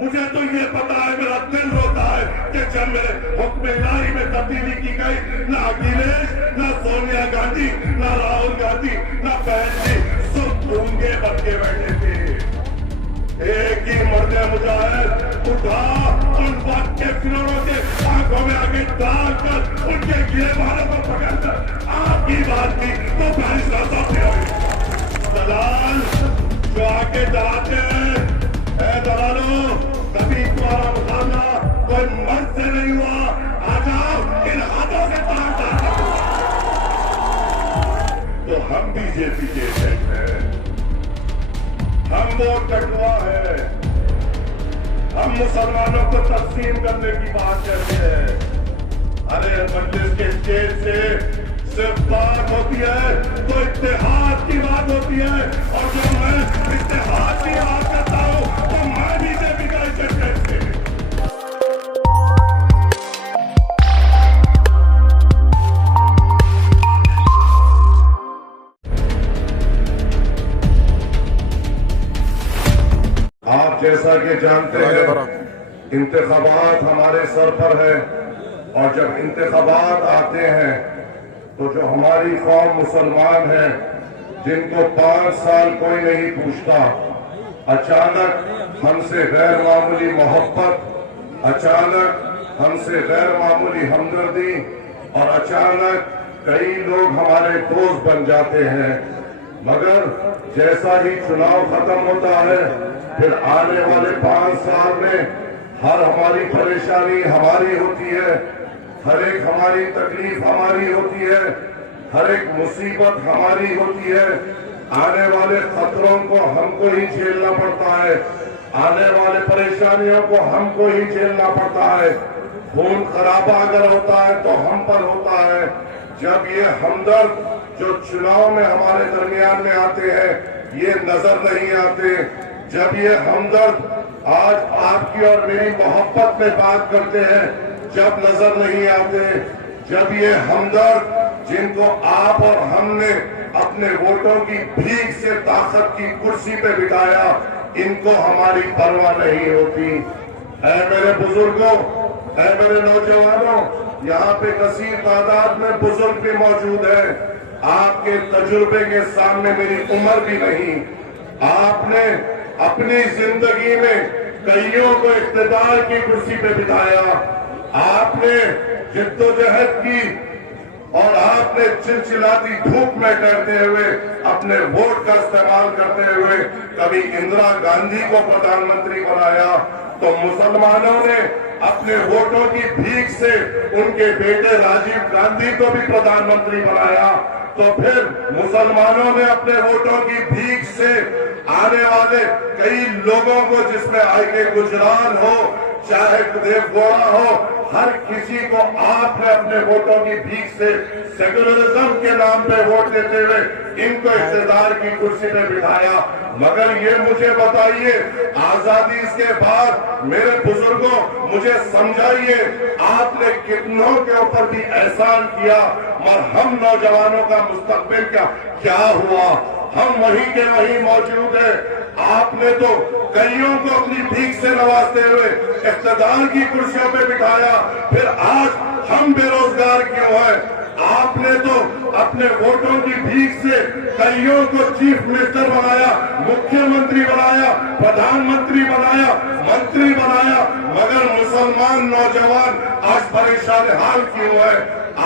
مجھے تو یہ پتا ہے، میرا دل روتا ہے کہ جب میرے حکم الہی میں تبدیلی کی گئی، نہ اکھلیش، نہ سونیا گاندھی، نہ راہل گاندھی، نہ بہن جی سب گونگے بن کے بیٹھے تھے۔ ایک ہی مرد مجاہد اٹھا ان وقت کے فرعونوں کے آنکھوں میں آگے ڈال کر ان کے گرے والوں کو پکڑ کر آپ کی بات کی تو فیصلہ سب دیا۔ دلال جو آگے چلاتے ہیں، اے دلالو، کبھی تمہارا مقابلہ کوئی مرد سے نہیں ہوا، آ جاؤ ان ہاتھوں سے تاڑ ڈالو۔ تو ہم بی جے پی کے ایجنٹ ہیں، ہم ووٹ کٹوا ہے، ہم مسلمانوں کو تقسیم کرنے کی بات کرتے ہیں۔ ارے مجلس کے اسٹیج سے صرف بات ہوتی ہے تو اتحاد کی بات ہوتی ہے، اور جو میں اتحاد کی بات کرتا ہوں تو میں بی جے پی کا ایجنٹ ہوں۔ آپ جیسا کہ جانتے ہیں انتخابات ہمارے سر پر ہے، اور جب انتخابات آتے ہیں تو جو ہماری قوم مسلمان ہے، جن کو 5 سال کوئی نہیں پوچھتا، اچانک ہم سے غیر معمولی محبت، اچانک ہم سے غیر معمولی ہمدردی، اور اچانک کئی لوگ ہمارے دوست بن جاتے ہیں۔ مگر جیسا ہی چناؤ ختم ہوتا ہے، پھر آنے والے 5 سال میں ہر ہماری پریشانی ہماری ہوتی ہے، ہر ایک ہماری تکلیف ہماری ہوتی ہے، ہر ایک مصیبت ہماری ہوتی ہے۔ آنے والے خطروں کو ہم کو ہی جھیلنا پڑتا ہے، آنے والے پریشانیوں کو ہم کو ہی جھیلنا پڑتا ہے۔ خون خرابہ اگر ہوتا ہے تو ہم پر ہوتا ہے۔ جب یہ ہمدرد جو چناؤ میں ہمارے درمیان میں آتے ہیں یہ نظر نہیں آتے، جب یہ ہمدرد آج آپ کی اور میری محبت میں بات کرتے ہیں جب نظر نہیں آتے، جب یہ ہمدرد جن کو آپ اور ہم نے اپنے ووٹوں کی بھیک سے طاقت کی کرسی پہ بٹھایا، ان کو ہماری پرواہ نہیں ہوتی۔ اے میرے بزرگوں، اے میرے نوجوانوں، یہاں پہ کثیر تعداد میں بزرگ بھی موجود ہیں۔ آپ کے تجربے کے سامنے میری عمر بھی نہیں۔ آپ نے اپنی زندگی میں کئیوں کو اقتدار کی کرسی پہ بٹھایا، آپ نے جدوجہد کی، اور آپ نے چلچلاتی دھوپ میں ٹہرتے ہوئے اپنے ووٹ کا استعمال کرتے ہوئے کبھی اندرا گاندھی کو پردھان منتری بنایا، تو مسلمانوں نے اپنے ووٹوں کی بھیک سے ان کے بیٹے راجیو گاندھی کو بھی پردھان منتری بنایا، تو پھر مسلمانوں نے اپنے ووٹوں کی بھیک سے آنے والے کئی لوگوں کو، جس میں آئی کے گجرال ہو، چاہے دیو گوڑا ہو، ہر کسی کو آپ نے اپنے ووٹوں کی بھیک سے سیکولرزم کے نام پہ ووٹ دیتے ہوئے ان کو اقتدار کی کرسی پہ بٹھایا۔ مگر یہ مجھے بتائیے، آزادی کے بعد میرے بزرگوں مجھے سمجھائیے، آپ نے کتنوں کے اوپر بھی احسان کیا، اور ہم نوجوانوں کا مستقبل کیا ہوا؟ ہم وہیں کے وہیں موجود ہیں۔ آپ نے تو کئیوں کو اپنی بھیک سے نوازتے ہوئے اقتدار کی کرسیوں پہ بٹھایا، پھر آج ہم بے روزگار کیوں ہیں؟ آپ نے تو اپنے ووٹوں کی بھیک سے کئیوں کو چیف منسٹر بنایا، مکھیہ منتری بنایا، پردھان منتری بنایا، منتری بنایا، مگر مسلمان نوجوان آج پریشان حال کیوں ہے؟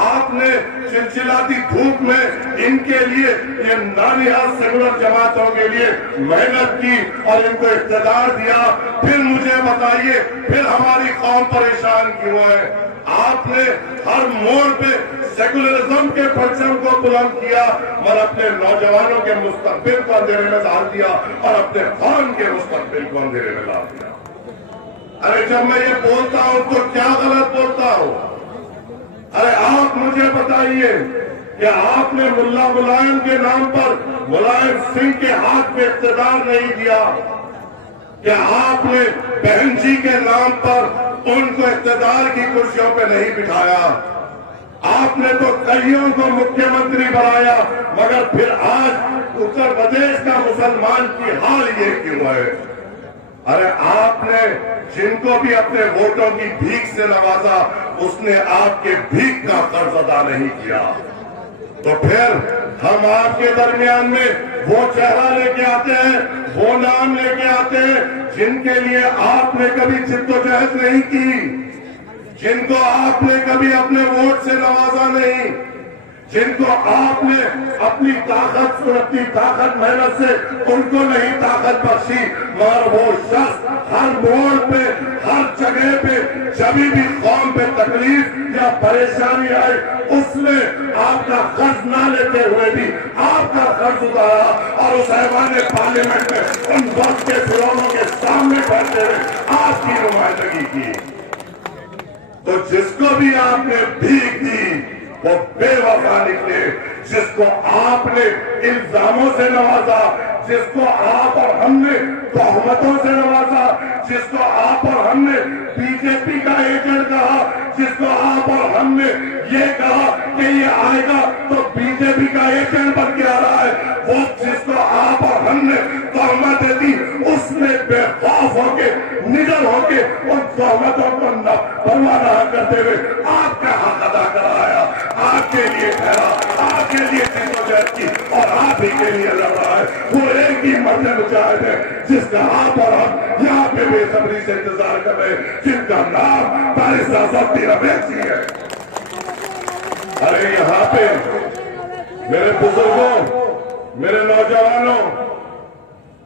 آپ نے چلچلاتی دھوپ میں ان کے لیے، یہ نانیہال سیکولر جماعتوں کے لیے محنت کی اور ان کو اقتدار دیا، پھر مجھے بتائیے پھر ہماری قوم پریشان کیوں ہے؟ آپ نے ہر موڑ پہ سیکولرزم کے پرچم کو بلند کیا، اور اپنے نوجوانوں کے مستقبل کو اندھیرے میں ڈال دیا، اور اپنے قوم کے مستقبل کو اندھیرے میں ڈال دیا۔ ارے جب میں یہ بولتا ہوں تو کیا غلط بولتا ہوں؟ ارے آپ مجھے بتائیے کہ آپ نے ملا ملائم کے نام پر ملائم سنگھ کے ہاتھ میں اقتدار نہیں دیا؟ کیا آپ نے بہن جی کے نام پر ان کو اقتدار کی کرسیوں پہ نہیں بٹھایا؟ آپ نے تو کئیوں کو مکھیہ منتری بنایا، مگر پھر آج اتر پردیش کا مسلمان کی حال یہ کیوں ہے؟ ارے آپ نے جن کو بھی اپنے ووٹوں کی بھیک سے نوازا اس نے آپ کے بھیک کا قرض ادا نہیں کیا، تو پھر ہم آپ کے درمیان میں وہ چہرہ لے کے آتے ہیں، وہ نام لے کے آتے ہیں جن کے لیے آپ نے کبھی جدوجہد نہیں کی، جن کو آپ نے کبھی اپنے ووٹ سے نوازا نہیں، جن کو آپ نے اپنی طاقت محنت سے ان کو نہیں طاقت بخشی، مگر وہ شخص ہر موڑ پہ ہر جگہ پہ جب بھی قوم پہ تکلیف یا پریشانی آئے اس میں آپ کا قرض نہ لیتے ہوئے بھی آپ کا قرض اتارا اور اس ایوان پارلیمنٹ میں ان وقت کے فرعونوں کے سامنے کھڑے ہوئے آپ کی نمائندگی کی۔ تو جس کو بھی آپ نے بھیک دی وہ بے وفا نکلے، جس کو آپ نے الزاموں سے نوازا، جس کو آپ اور ہم نے تہمتوں سے نوازا، جس کو آپ اور ہم نے بی جے پی کا ایجنٹ کہا، جس کو آپ اور ہم نے یہ کہا کہ یہ آئے گا تو بی جے پی کا ایجنٹ بن کے آ رہا ہے، وہ جس کو آپ اور ہم نے تہمتیں دی اس نے بے خوف ہو کے نڈر ہو کے ان تہمتوں کو پرواہ نہ کرتے ہوئے آپ کا حق ادا کرایا، آپ کے لیے ٹھہرا، آپ کے لیے جدوجہد کی اور آپ ہی کے لیے لڑ رہا ہے۔ وہ ایک ہی مرد مجاہد ہے جس کا آپ اور ہم یہاں پہ بے صبری سے انتظار کر رہے ہیں، جن کا نام بارسٹر ذوقی اویسی ہے۔ ارے یہاں پہ میرے بزرگوں، میرے نوجوانوں،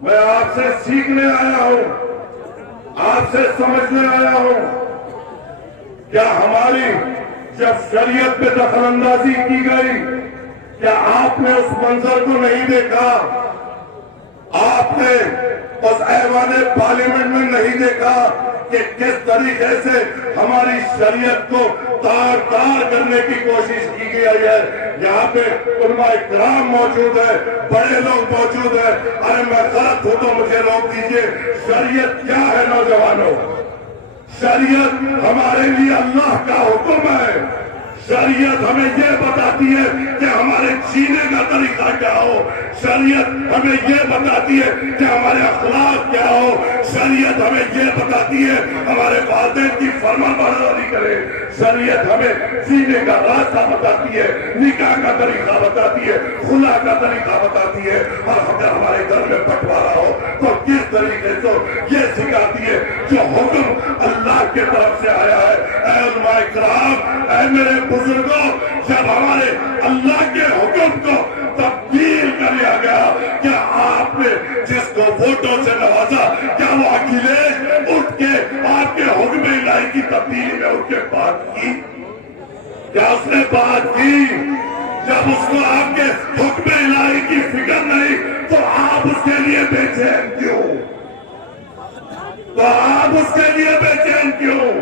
میں آپ سے سیکھنے آیا ہوں، آپ سے سمجھنے آیا ہوں۔ کیا ہماری جب شریعت پہ دخل اندازی کی گئی کیا آپ نے اس منظر کو نہیں دیکھا؟ آپ نے اس ایوان پارلیمنٹ میں نہیں دیکھا کہ کس طریقے سے ہماری شریعت کو تار تار کرنے کی کوشش کی گئی ہے؟ یہاں پہ علماء کرام موجود ہے، بڑے لوگ موجود ہیں۔ ارے میں غلط ہوں تو مجھے روک دیجئے۔ شریعت کیا ہے نوجوانوں؟ شریعت ہمارے لیے اللہ کا حکم ہے۔ شریعت ہمیں یہ بتاتی ہے کہ ہمارے جینے کا طریقہ کیا ہو، شریعت ہمیں یہ بتاتی ہے کہ ہمارے اخلاق کیا ہو، شریعت ہمیں یہ بتاتی ہے ہمارے والدین کی فرمانبرداری کرے، شریعت ہمیں جینے کا راستہ بتاتی ہے، نکاح کا طریقہ بتاتی ہے، خلا کا طریقہ بتاتی ہے، اور اگر ہمارے گھر میں بٹوارا ہو تو کس طریقے سے یہ سکھاتی ہے جو حکم اللہ کی طرف سے آیا ہے۔ اے علماء کرام، اے میرے بزرگوں، جب ہمارے اللہ کے حکم کو تبدیل کر لیا گیا، کیا آپ نے جس کو ووٹوں سے نوازا کیا وہ اکھلیش اٹھ کے آپ کے حکم الہی کی تبدیلی میں اٹھ کے بات کی؟ کیا اس نے بات کی؟ جب اس کو آپ کے حکم الہی کی فکر نہیں تو آپ اس کے لیے بے چین کیوں؟ تو آپ اس کے لیے بے چین کیوں؟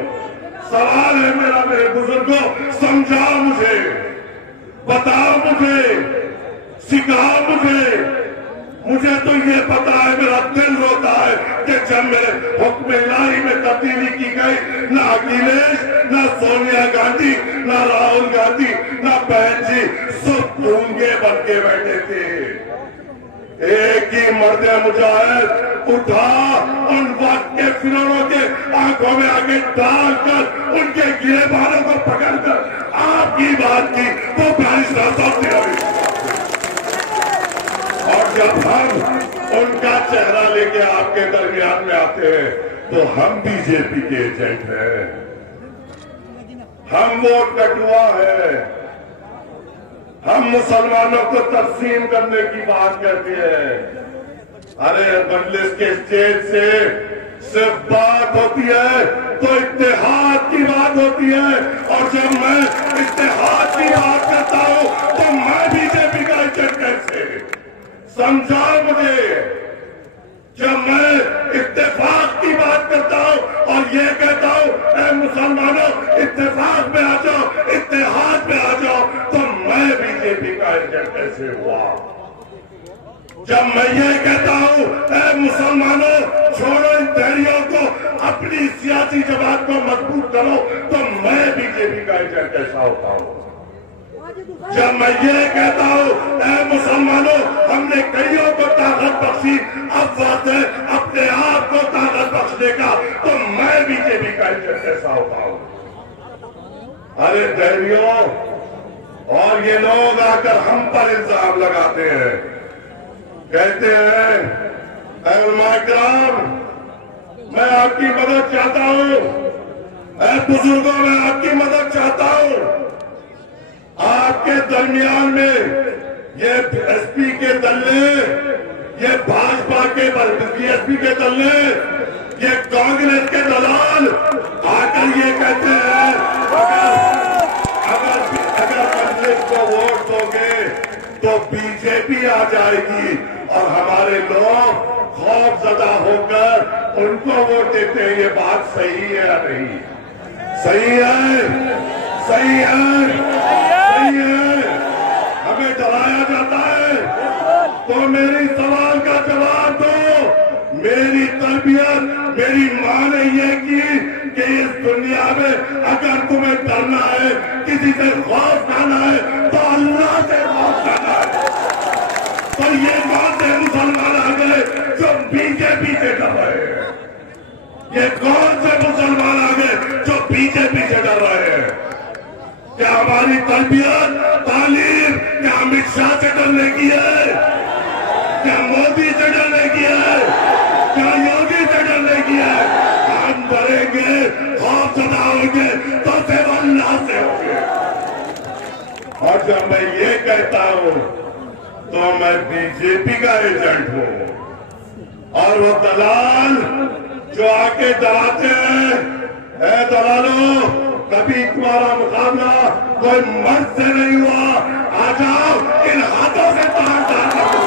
سوال ہے میرا میرے بزرگوں، سمجھاؤ مجھے، بتاؤ مجھے، سکھاؤ مجھے تو یہ پتا ہے، میرا دل روتا ہے کہ جب میرے حکم الہی میں تبدیلی کی گئی، نہ اکھلیش، نہ سونیا گاندھی، نہ راہل گاندھی، نہ بہن جی سب گونگے بن کے بیٹھے تھے۔ ایک ہی مرد مجاہد اٹھا ان وقت کے فرعونوں کے آنکھوں میں آگے ڈال کر ان کے گرے بالوں کو پکڑ کر آپ کی بات کی، وہ بارسٹر ذوقی اویسی۔ اور جب ہم ان کا چہرہ لے کے آپ کے درمیان میں آتے ہیں تو ہم بی جے پی کے ایجنٹ ہیں، ہم ووٹ کٹوا ہے، ہم مسلمانوں کو تقسیم کرنے کی بات کرتے ہیں۔ ارے مجلس کے اسٹیج سے صرف بات ہوتی ہے تو اتحاد کی بات ہوتی ہے، اور جب میں اتحاد کی بات کرتا ہوں تو میں بی جے پی کا ایجنٹ کیسے؟ سمجھاؤ مجھے۔ جب میں اتفاق کی بات کرتا ہوں اور یہ کہتا ہوں اے مسلمانوں اتفاق میں آ جاؤ، اتحاد میں آ جاؤ، تو میں بی جے پی کا ایجنٹ کیسے ہوا؟ جب میں یہ کہتا ہوں اے مسلمانوں چھوڑو ان دہریوں کو، اپنی سیاسی جماعت کو مضبوط کرو، تو میں بی جے پی کا ایجنٹ کیسا ہوتا ہوں؟ جب میں یہ کہتا ہوں اے مسلمانوں ہم نے کئیوں کو طاقت بخشی، اب وقت ہے اپنے آپ کو طاقت بخشنے کا، تو میں بی جے پی کا ایجنٹ ایسا ہوتا ہوں۔ ارے دہلیوں اور یہ لوگ آ کر ہم پر الزام لگاتے ہیں، کہتے ہیں اے علماء کرام میں آپ کی مدد چاہتا ہوں، اے بزرگوں میں آپ کی مدد چاہتا ہوں، آپ کے درمیان میں یہ ایس پی کے دلے، یہ بھاجپا کے بی ایس پی کے دلے، یہ کانگریس کے دلال آ کر یہ کہتے ہیں اگر کانگریس کو ووٹ دو گے تو بی جے پی آ جائے گی، اور ہمارے لوگ خوف زدہ ہو کر ان کو ووٹ دیتے ہیں۔ یہ بات صحیح ہے یا نہیں؟ صحیح ہے، صحیح ہے، صحیح ہے۔ ہمیں ڈرایا جاتا ہے تو میری سوال کا جواب دو۔ میری تربیت میری ماں نے یہ کی کہ اس دنیا میں اگر تمہیں ڈرنا ہے، کسی سے خوف کھانا ہے تو اللہ سے خوف کھانا ہے۔ تو یہ کون سے مسلمان آ گئے جو بی جے پی سے ڈر رہے ہیں؟ یہ کون سے مسلمان آ گئے جو بی جے پی سے ڈر رہے ہیں؟ کیا ہماری تربیت تعلیم کیا امت شاہ سے ڈرنے کی ہے؟ کیا مودی سے ڈرنے کی ہے؟ کیا یوگی سے ڈرنے کی ہے؟ ہم ڈریں گے، خوف زدہ ہوں گے تو صرف اللہ سے ہوں گے۔ اور جب میں یہ کہتا ہوں تو میں بی جے پی کا ایجنٹ ہوں، اور وہ دلال جو آ کے ڈراتے ہیں اے دلالوں کبھی تمہارا مقابلہ کوئی مرد سے نہیں ہوا، آ جاؤ ان ہاتھوں سے باہر کرو۔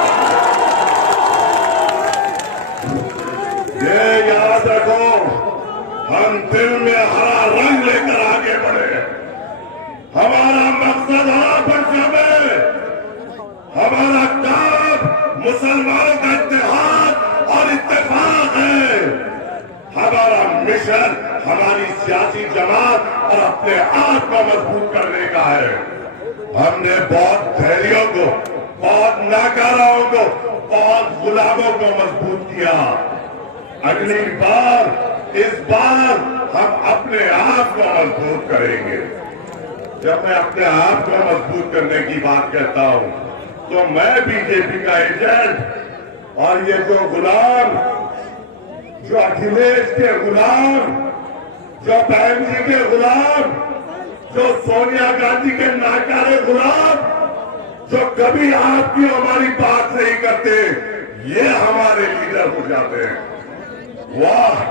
یہ یاد رکھو ہم دل میں ہرا رنگ لے کر آگے بڑھے، ہمارا مقصد ہرا پنجاب ہے، ہمارا کام مسلمانوں کا اتحاد اور اتفاق ہے، ہمارا مشن ہماری سیاسی جماعت اور اپنے آپ کو مضبوط کرنے کا ہے۔ ہم نے بہت دھیریوں کو، بہت ناکاروں کو، بہت غلاموں کو مضبوط کیا، اگلی بار اس بار ہم اپنے آپ کو مضبوط کریں گے۔ جب میں اپنے آپ کو مضبوط کرنے کی بات کہتا ہوں تو میں بی جے پی کا ایجنٹ، اور یہ جو غلام، جو اکھلیش کے غلام، جو بہن جی کے غلام، جو سونیا گاندھی کے ناکارے غلام، جو کبھی آپ کی ہماری بات نہیں کرتے، یہ ہمارے لیڈر ہو جاتے ہیں۔ واہ